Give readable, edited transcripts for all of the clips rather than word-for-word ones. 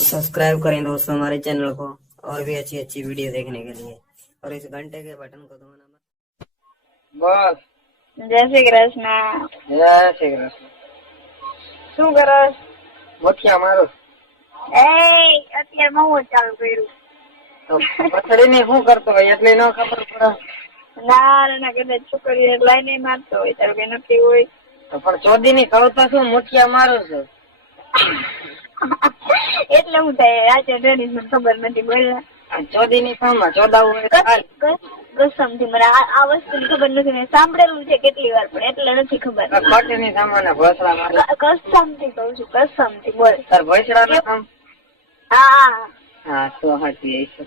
Subscribe करें दोस्तों हमारे चैनल को और भी अच्छी अच्छी वीडियो देखने के लिए और इस घंटे के बटन को दबाना मत। બોલ. જય શ્રી કૃષ્ણ. જય શ્રી કૃષ્ણ. શું કરો? મુઠિયા મારું. એ અત્યારે બહુ ચાલુ કર્યું. તો પથડીને શું કરતો હોય એટલે ન ખબર પડે. ના કદાચ છોકરી લાઈને મારતો હોય તારું કઈ નક્કી હોય. તો પણ ચોદીની કહું તો શું મુઠિયા મારું છું. એટલે હું થાય આજે ડેડી મને ખબર નથી બોલ્યા. ચોદીની કામમાં ચોદાવું હોય કસમ થી મને આ વસ્તુની ખબર નથી. મેં સાંભળેલું છે કેટલી વાર પણ એટલે નથી ખબર. ખોટીની સામાને ભોસડા મારે. કસમ થી કઉ છું, કસમ થી બોલ. તાર ભોસડાનું કામ. હા હા તો હાથી છે.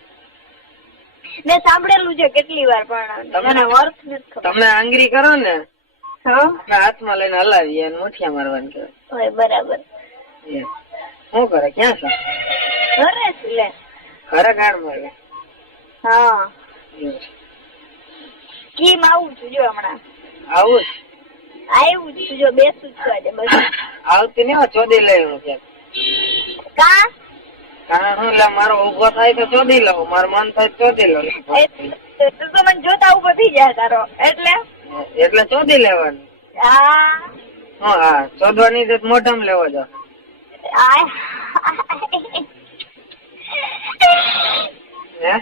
મેં સાંભળેલું છે કેટલી વાર પણ મને વર્થ નથી ખબર. તમે આંગળી કરો ને હા હાથમાં લઈને હલાવીએ અને મુઠિયા મારવાનું કહેવાય. બરાબર. શું કરે ક્યાં છો? ઘરે જ લે. ઘરે ગાડ મારે. હા કીમ આવું છું જો હમણાં. આવું આવ્યું છું જો બેસું જ છું આજે બસ. આવતી ને ચોદી લઈ હું ક્યાંક. કા કારણ હું લે મારો ઉભો થાય તો ચોદી લઉં, મારું મન થાય તો ચોદી લઉં. તું તો મને જોતા ઉભો થઈ જાય તારો એટલે ચોદી લેવાનું. હા હા ચોદવાની તો મોઢામાં લેવો જો. હે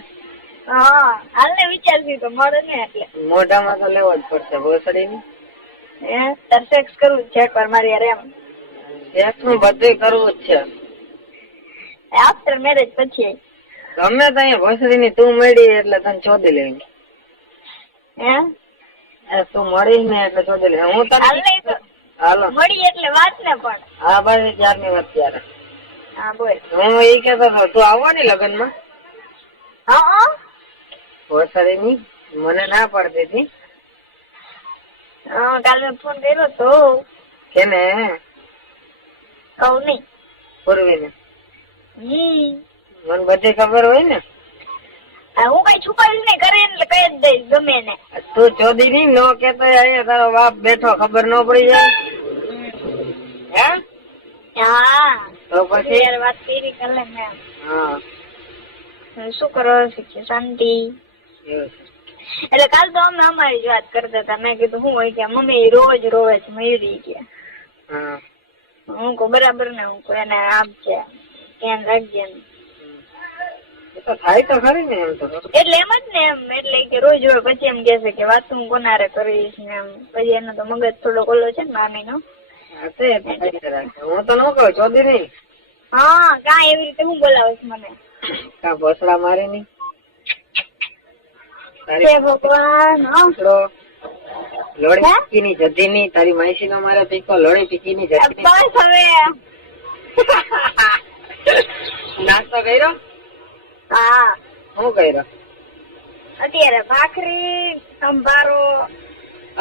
હા હાલ ને વિચારશું તો મળે ને એટલે મોઢામાં તો લેવો જ પડશે ભોસડી ની. તાર સેક્સ કરવું જ છે એકવાર મારી યાર એમ. સેક્સ નું બધું કરવું જ છે આફ્ટર મેરેજ પછી. ગમે તો અહીંયા ભોસડી ની તું મળી એટલે તને ચોદી લેવી. તું મળી ને એટલે ચોદી લે. હું તને હાલો મળી એટલે વાત ને પણ. હા બસ ત્યારની વાત ત્યારે. હા બોલ. હું એ કેતો હતો તું આવવાની લગ્ન માં. હા ભોસડી ની મને ના પડતી હતી. કાલે મેં ફોન કર્યો તો. કેને? કહું નઈ. પૂર્વી ને. મને બધી ખબર હોય ને. હું કઈ છુપાવીશ નહીં, કરે એટલે કઈ જ દઈશ ગમે ને. તું ચોદી ની નો કેતો અહીંયા તારો બાપ બેઠો ખબર ન પડી જાય. હે હા તો પછી યાર વાત કરી કાલે મેં. હા શું કરો? શીખ્યું શાંતિ? એટલે કાલ તો અમે અમારી જ વાત કરતા હતા. મેં કીધું શું હોય કે મમ્મી રોજ રોવે છે મયુરી કે. હું કહું બરાબર ને, હું કહું એને આપજે ધ્યાન રાખજે. થાય તો ખરી ને એમ તો. એટલે એમ જ ને એમ એટલે કે રોજ રોજ પછી એમ કે છે કે વાત હું કોનારે કરીશ ને એમ. પછી એનો તો મગજ થોડો ઓલો છે ને મામી નો. હું તો ન કહું ચોદી નઈ. હા કા એવી રીતે હું બોલાવે છે મને. કા ભોસડા મારી ની. ભગવાન લોડી પીકી ની જતી ની. તારી માઈસી નો મારે પીકો લોડી પીકી ની જતી. બસ હવે નાસ્તો કર્યો? હા શું કર્યો? અત્યારે ભાખરી સંભારો.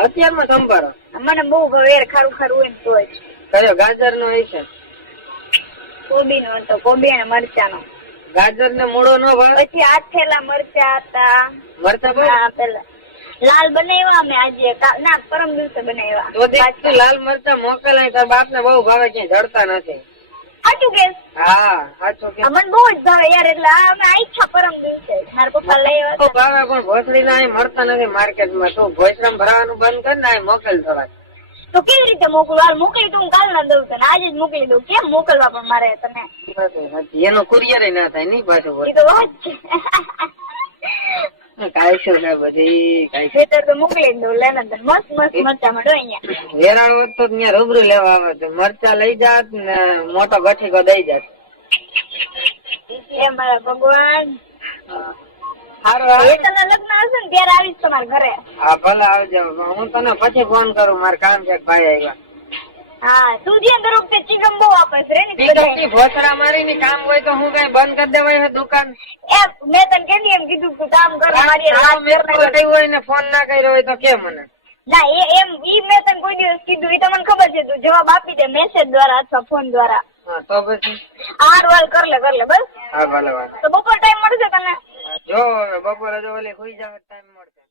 અત્યારમાં સંભારો મને બહુ ભાવે ખારું ખારું હોય ને તો જ. કર્યો ગાજર નો હોય છે? કોબી નો હતો, કોબી અને મરચા નો. ગાજર ને મૂળો નો ભાવે? પછી 8 થેલા મરચા હતા. મરચા ભાવે? પેલા લાલ બનાવ્યા અમે આજે, ના પરમ દિવસે બનાવ્યા. તો લાલ મરચા મોકલાય. તાર બાપ ને બહુ ભાવે, ક્યાંય જડતા નથી. સાચું કે? હા સાચું કે. મને બહુ જ ભાવે યાર. એટલે અમે આઈછા પરમ દિવસે મારા પપ્પા લઈ આવ્યા. ભાવે પણ ભોસડી ના મળતા નથી માર્કેટમાં. તું ભોસડા ભરવાનું બંધ કર ને મોકલ થોડા. તો કેવી રીતે મોકલું? મોકલી તો હું કાલ ના દઉં તને, આજે જ મોકલી દઉં. કેમ મોકલવા પણ મારે તને? એનો કુરિયર ના થાય નઈ પાછું. એ તો વાત છે. કાઈ શું ને બધી કાઈ તો મોકલી દઉં. લેના તને મસ્ત મસ્ત મરચા મળો અહીંયા. વેરાણ હોત તો ત્યાં રૂબરૂ લેવા આવે છે. મરચા લઈ જાત ને મોટો ગઠીકો દઈ જાત. એ મારા ભગવાન. સારું લગ્ન હશે ને ત્યારે આવીશ તમારા ઘરે. હા ભલે આવજો. હું તને પછી ફોન કરું. મારે કામ છે ભાઈ આવ્યા. હા તું જે દર વખતે ચીગમ બહુ આપે છે. ભોસડા મારી ની કામ હોય તો હું કઈ બંધ કરી દેવાય દુકાન? મેં તને કેદી એમ કીધું તું કામ કર મારી હોય ને ફોન ના કર્યો હોય તો કે મને. ના એમ ઈ મેં તને કોઈ દિવસ કીધું. એ તો મને ખબર છે. તું જવાબ આપી દે મેસેજ દ્વારા અથવા ફોન દ્વારા. હા તો પછી હાર વાલ કર લે બસ. હા ભલે. તો બપોર ટાઈમ મળશે તને? જો બપોરે જો ઓલી ખુઈ જાવ ટાઈમ મળશે.